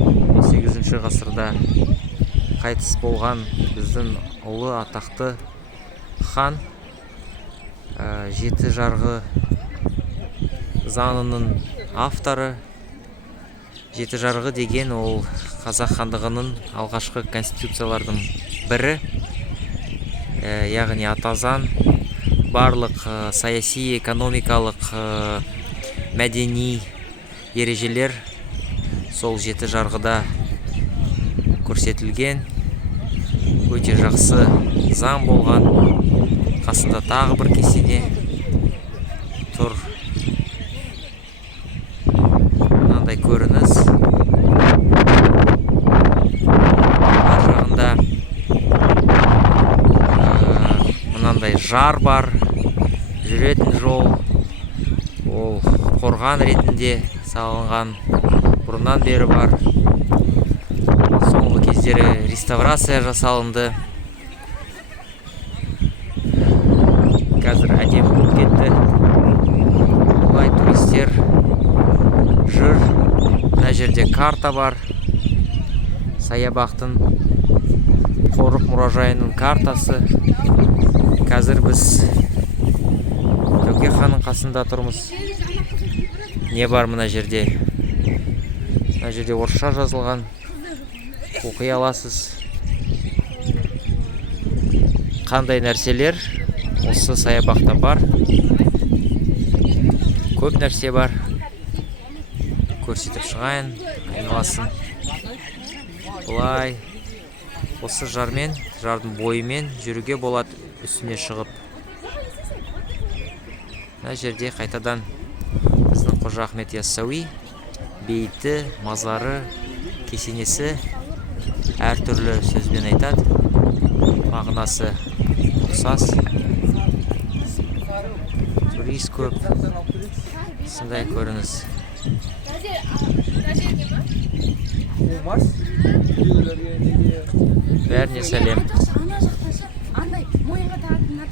18 ғасырда қайтыс болған біздің ұлы атақты хан жеті жарғы заңының авторы. Жеті жарғы деген ол қазақ хандығының алғашқы конституциялардың бірі, яғни ата заң барлық саяси, экономикалық, мәдени ережелер сол жеті жарғыда көрсетілген. Өте жақсы заң болған. Қасында тағы бір кесене тұр. Мынандай көрініс. Ар жағында мынандай жар бар. Жүретін жол. Ол қорған ретінде салынған. Бұрыннан бері бар. Соңғы кездері реставрация жасалынды. Қазір әдемі болып кетті. Бұлай туристер жүр. Мына жерде карта бар. Саябақтың қорық мұражайының картасы. Қазір біз Тәуке ханның қасында тұрмыз. Не бар мына жерде? Мына жерде орысша жазылған. Оқи аласыз. Қандай нәрселер осы саябақта бар? Көп нәрсе бар. Көрсетіп шығайын, айналасын. Бұлай осы жармен, жардың бойымен жүруге болады, үстіне шығып. Мына жерде қайтадан біздің Қожа Ахмет Яссауи бейіті, мазары, кесенесі әртүрлі сөзбен айтады. Мағынасы ұқсас. Турист көп. Сондай көрініс. Бәріне сәлем.